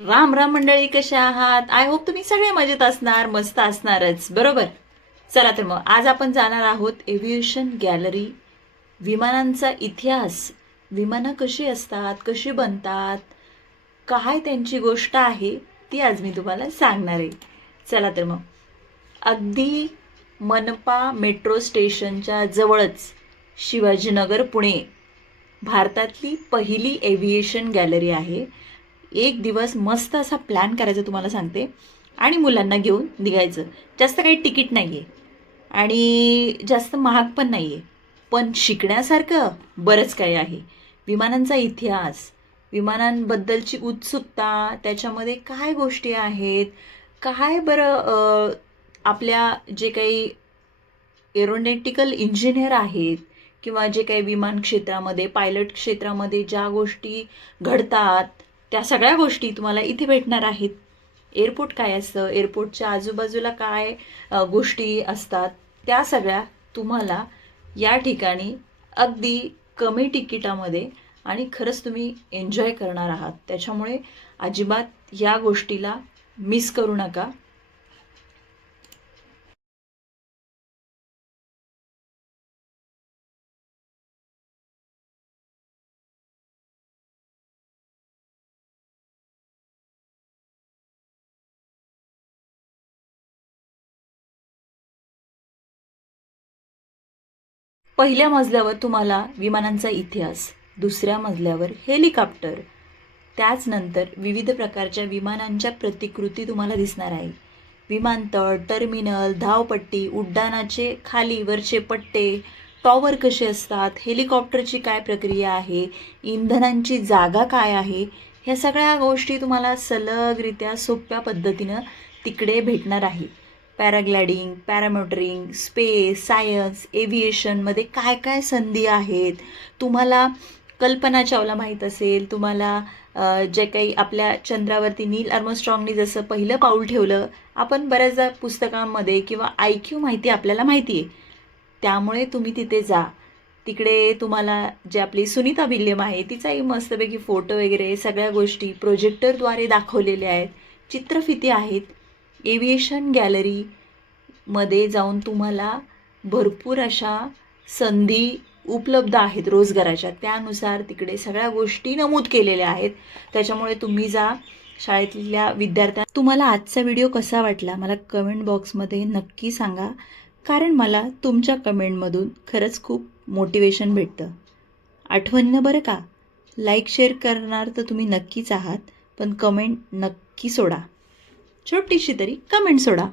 राम राम मंडळी, कशा आहात? आय होप तुम्ही सगळे मजेत असणार, मस्त असणारच, बरोबर. चला तर मग आज आपण जाणार आहोत एव्हिएशन गॅलरी. विमानांचा इतिहास, विमानं कशी असतात, कशी बनतात, काय त्यांची गोष्ट आहे, ती आज मी तुम्हाला सांगणार आहे. चला तर मग अगदी मनपा मेट्रो स्टेशनच्या जवळच शिवाजीनगर, पुणे, भारतातली पहिली एव्हिएशन गॅलरी आहे. एक दिवस मस्त असा प्लॅन करायचा तुम्हाला सांगते, आणि मुलांना घेऊन निघायचं. जास्त काही तिकीट नाही आहे आणि जास्त महाग पण नाही आहे, पण शिकण्यासारखं बरंच काही आहे. विमानांचा इतिहास, विमानांबद्दलची उत्सुकता, त्याच्यामध्ये काय गोष्टी आहेत, काय बरं आपल्या जे काही एरोनॉटिकल इंजिनियर आहेत किंवा जे काही विमान क्षेत्रामध्ये, पायलट क्षेत्रामध्ये ज्या गोष्टी घडतात, त्या सगळ्या गोष्टी तुम्हाला इथे भेटणार आहेत. एअरपोर्ट काय असतं, एअरपोर्टच्या आजूबाजूला काय गोष्टी असतात, त्या सगळ्या तुम्हाला या ठिकाणी अगदी कमी तिकिटामध्ये आणि खरंच तुम्ही एन्जॉय करणार आहात. त्याच्यामुळे अजिबात या गोष्टीला मिस करू नका. पहिल्या मजल्यावर तुम्हाला विमानांचा इतिहास, दुसऱ्या मजल्यावर हेलिकॉप्टर, त्याचनंतर विविध प्रकारच्या विमानांच्या प्रतिकृती तुम्हाला दिसणार आहे. विमानतळ, टर्मिनल, धावपट्टी, उड्डाणाचे खाली वरचे पट्टे, टॉवर कसे असतात, हेलिकॉप्टरची काय प्रक्रिया आहे, इंधनांची जागा काय आहे, ह्या सगळ्या गोष्टी तुम्हाला सलगरित्या सोप्या पद्धतीनं तिकडे भेटणार आहे. पॅराग्लायडिंग, पॅरामोटरिंग, स्पेस, सायन्स, एव्हिएशनमध्ये काय काय संधी आहेत, तुम्हाला कल्पना चावला माहीत असेल, तुम्हाला जे काही आपल्या चंद्रावरती नील आर्मस्ट्रॉंगने जसं पहिलं पाऊल ठेवलं, आपण बऱ्याचदा पुस्तकांमध्ये किंवा IQ माहिती आपल्याला माहिती आहे. त्यामुळे तुम्ही तिथे जा. तिकडे तुम्हाला जे आपली सुनीता विल्यम आहे तिचाही मस्तपैकी फोटो वगैरे सगळ्या गोष्टी प्रोजेक्टरद्वारे दाखवलेल्या आहेत, चित्रफिती आहेत. एव्हिएशन गॅलरीमध्ये जाऊन तुम्हाला भरपूर अशा संधी उपलब्ध आहेत रोजगाराच्या, त्यानुसार तिकडे सगळ्या गोष्टी नमूद केलेल्या आहेत. त्याच्यामुळे तुम्ही जा. शाळेतल्या विद्यार्थ्यांना तुम्हाला आजचा व्हिडिओ कसा वाटला मला कमेंट बॉक्समध्ये नक्की सांगा, कारण मला तुमच्या कमेंटमधून खरंच खूप मोटिवेशन भेटतं. आठवणीनं बरं का, लाईक शेअर करणार तर तुम्ही नक्कीच आहात, पण कमेंट नक्की सोडा, छोटीशी तरी कमेंट सोडा.